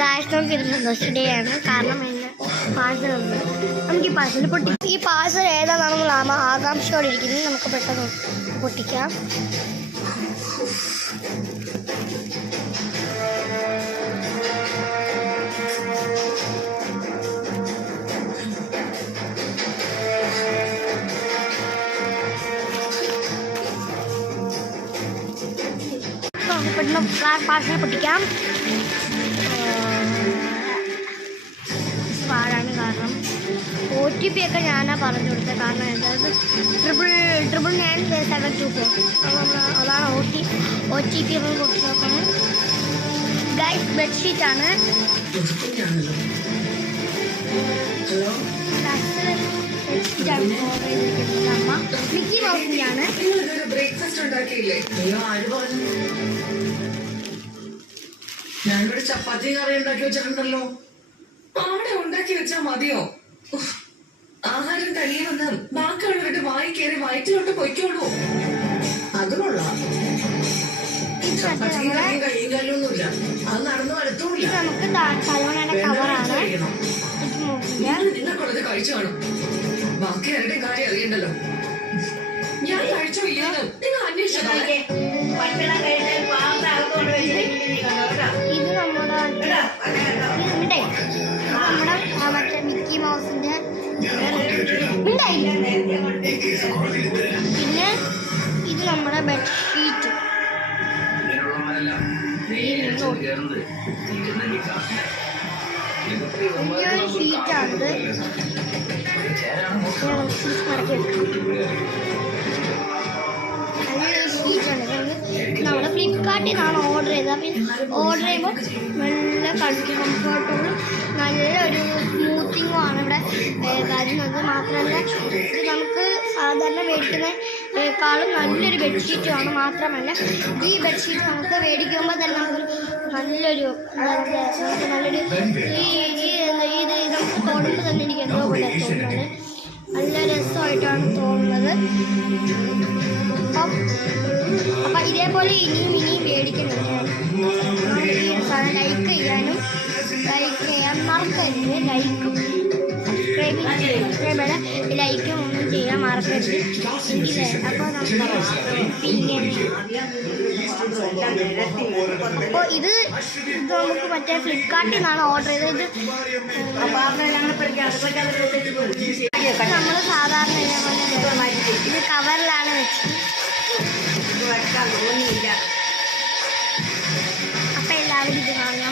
Guys നമുക്ക് ഇത് first ആണ്. കാരണം ഇന്ന് പാഴ്സൽ ഉണ്ട്. നമുക്ക് ഈ പാഴ്സൽ ഈ പാഴ്സൽ ഏതാണെന്ന് നമ്മൾ ആകാംക്ഷയോടെ ഇരിക്കുന്നത്. നമുക്ക് പെട്ടെന്ന് പൊട്ടിക്കാം. പെട്ടെന്ന് പാഴ്സൽ പൊട്ടിക്കാം. പാടാണ്. കാരണം OTP ഒക്കെ ഞാനാ പറഞ്ഞു കൊടുത്തത്. കാരണം എന്തായത് 999-724 അതാണ് OTP നമ്മൾ കൊടുത്തു നോക്കണം. ഗൈസ് ബെഡ്ഷീറ്റാണ്. അമ്മ മിക്കി മൗസിൻ്റെയാണ്. ഞാനിവിടെ ചപ്പാത്തി കറി ഉണ്ടാക്കി വെച്ചിട്ടുണ്ടല്ലോ. അവിടെ ഉണ്ടാക്കി വെച്ചാ മതിയോ? ആഹാരം കഴിയുമെന്ന് ബാക്കിയുള്ളവരുടെ വായി കയറി വയറ്റിലോട്ട് പൊയ്ക്കോളൂ. അത് കൊള്ളാം. ചപ്പാത്തി കറിയും കഴിയും കല്ലൊന്നുമില്ല. അത് നടന്നു വരത്തുമില്ല. നിങ്ങൾക്കുള്ളത് കഴിച്ചു കാണും. ബാക്കി ആരുടെയും കാര്യം അറിയണ്ടല്ലോ. ഞാൻ കഴിച്ചോ ഇല്ലെന്ന് നിങ്ങൾ അന്വേഷിച്ചോ. ഇത് നമ്മുടെ മറ്റേ മിക്കി മൗസിന്റെ. പിന്നെ ഇത് നമ്മുടെ ബെഡ്ഷീറ്റ്. വലിയൊരു ഷീറ്റാണിത്. നമ്മുടെ ഫ്ലിപ്കാർട്ടിൽ നിന്നാണ് ഓർഡർ ചെയ്തത്. അപ്പം ഓർഡർ ചെയ്യുമ്പോൾ നല്ല കംഫർട്ടബിൾ നല്ലൊരു സ്മൂത്തിങ്ങും ആണ് ഇവിടെ വരുന്നത്. മാത്രമല്ല ഇത് നമുക്ക് സാധാരണ മേടിക്കുന്നതിനേക്കാളും നല്ലൊരു ബെഡ്ഷീറ്റുമാണ്. മാത്രമല്ല ഈ ബെഡ്ഷീറ്റ് നമുക്ക് മേടിക്കുമ്പോൾ തന്നെ നമുക്കൊരു നല്ലൊരു ഇത് നമുക്ക് തൊടുമ്പോൾ തന്നെ എനിക്ക് എന്തോ പോലെ തോന്നുന്നത്. നല്ല രസമായിട്ടാണ് തോന്നുന്നത്. അപ്പം ഇതേപോലെ ഇനിയും മേടിക്കണമെങ്കിൽ ഈ ലൈക്ക് ചെയ്യാനും മറക്കരുത്. ലൈക്കും ഒന്നും ചെയ്യാൻ മറക്കരുത്. അപ്പോൾ അപ്പോൾ ഇത് നമുക്ക് മറ്റേ ഫ്ലിപ്കാർട്ടിൽ നിന്നാണ് ഓർഡർ ചെയ്തത്. നമ്മൾ സാധാരണ ഇത് കവറിലാണ് വെച്ചത്. അപ്പം എല്ലാവരും ഇത് കാണുക.